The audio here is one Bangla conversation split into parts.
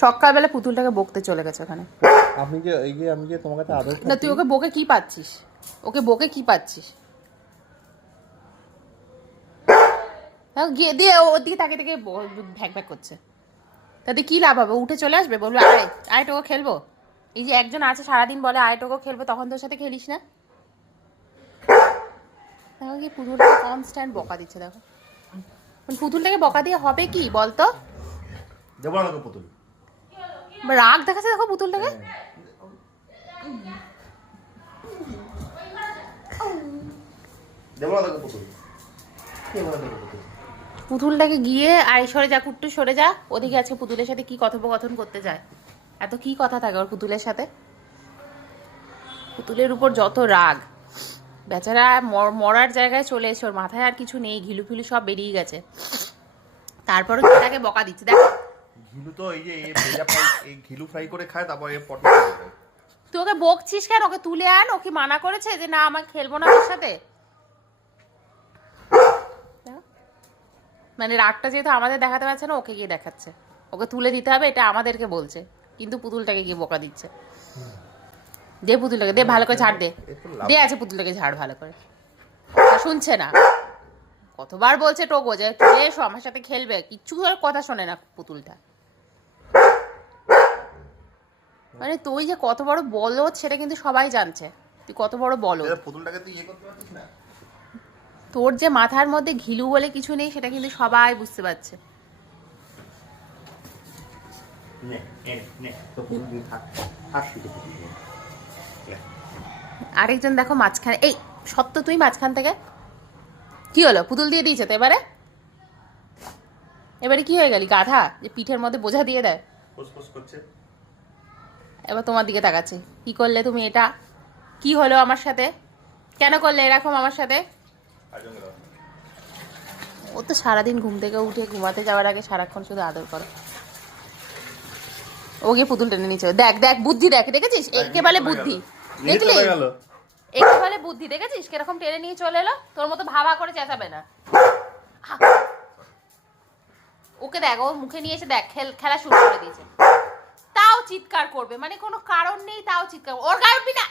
সকালবেলা পুতুলটাকে বকতে চলে গেছে ওখানে। আমি যে তোমার কাছে আদর না তুই ওকে বকে কি পাচ্ছিস? ওকে বকে কি পাচ্ছিস? গিয়ে দিয়ে ওর দিকে তাকে থেকে ভ্যাক ভ্যাক করছে। তাতে কি লাভ হবে? উঠে চলে আসবে, বলবে আয় আয় টোকো খেলবো। এই যে একজন আছে সারাদিন বলে আয় টোকো খেলবো, তখন তোর সাথে খেলিস না। দেখো কি পুতুলটাকে কনস্ট্যান্ট বকা দিচ্ছে। দেখো পুতুলটাকে বকা দিয়ে হবে কি বলতো? দেবো না পুতুল, রাগ দেখাচ্ছে দেখো পুতুলটাকে। দেবো না পুতুল, পুতুলটাকে গিয়ে আয় সরে যা কুট্টু সরে যা। ওদিকে আজকে পুতুলের সাথে কি কথোপকথন করতে যায়। এত কি কথা থাকে ওর পুতুলের সাথে। পুতুলের উপর যত রাগ, বেচারা মরার জায়গায় চলে এসে ওর মাথায় আর কিছু নেই, ঘিলু ফিলু সব বেরিয়ে গেছে, তারপরও তাকে বকা দিচ্ছে। দেখো ঘিলু তো এই যে ভেজা ফ্রাই, এই ঘিলু ফ্রাই করে খায়, তারপর এই পটল। তুই ওকে বকছিস কেন? ওকে তুলে আন। ও কি মানা করেছে যে না আমার খেলবো না ওর সাথে? মানে রাগটা যেহেতু আমাদের দেখাতে পারছে না, ওকে গিয়ে দেখাচ্ছে। ওকে তুলে দিতে হবে এটা আমাদেরকে বলছে, কিন্তু পুতুলটাকে গিয়ে বকা দিচ্ছে। দে পুতুলটাকে দে, ভালো করে ঝাড় দে। দে আছে পুতুলটাকে ঝাড় ভালো করে। শুনছে না। কতবার বলছে টোকো যে চলে এসো আমার সাথে খেলবে, কিচ্ছু কথা শোনে না পুতুলটা। মানে তুই যে কত বড় বলদ সেটা কিন্তু সবাই জানছে, তুই কত বড় বলদ। পুতুলটাকে তুই ইয়ে করতে পারছিস না। তোর যে মাথার মধ্যে ঘিলু বলে কিছু নেই সেটা কিন্তু সবাই বুঝতে পারছে। আরেকজন দেখো মাঝখানে, এই সত্য তুই মাঝখান থেকে কি হলো? পুতুল দিয়ে দিয়েছে তো এবারে। এবারে কি হয়ে গেলি গাধা যে পিঠের মধ্যে বোঝা দিয়ে দেয়। এবার তোমার দিকে তাকাচ্ছে। কি করলে তুমি এটা? কি হলো আমার সাথে? কেন করলে এরকম আমার সাথে? ও তো সারাদিন ঘুম থেকে উঠে ঘুমাতে যাওয়ার আগে সারাক্ষণ শুধু আদর করো। ও গিয়ে পুতুল টেনে নিচ্ছে। দেখ দেখ বুদ্ধি দেখ, দেখেছিস? একে বলে বুদ্ধি, দেখলি? একে বলে বুদ্ধি, দেখেছিস কিরকম টেনে নিয়ে চলে এলো? তোর মতো ভাবা করে চেঁচাবে না। ওকে দেখ, ও মুখে নিয়ে এসে দেখ খেলা শুরু করে দিয়েছে। তাও চিৎকার করবে, মানে কোনো কারণ নেই তাও চিৎকার। ওর গায়ে উঠবি না।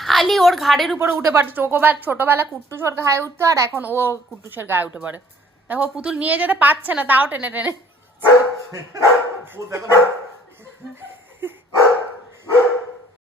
খালি ওর ঘাড়ের উপরে উঠে পড়ে। ছোটবেলা কুট্টুস ওর গায়ে উঠতো, আর এখন ও কুট্টুসের গায়ে উঠে পড়ে। দেখো পুতুল নিয়ে যেতে পারছে না, তাও টেনে টেনে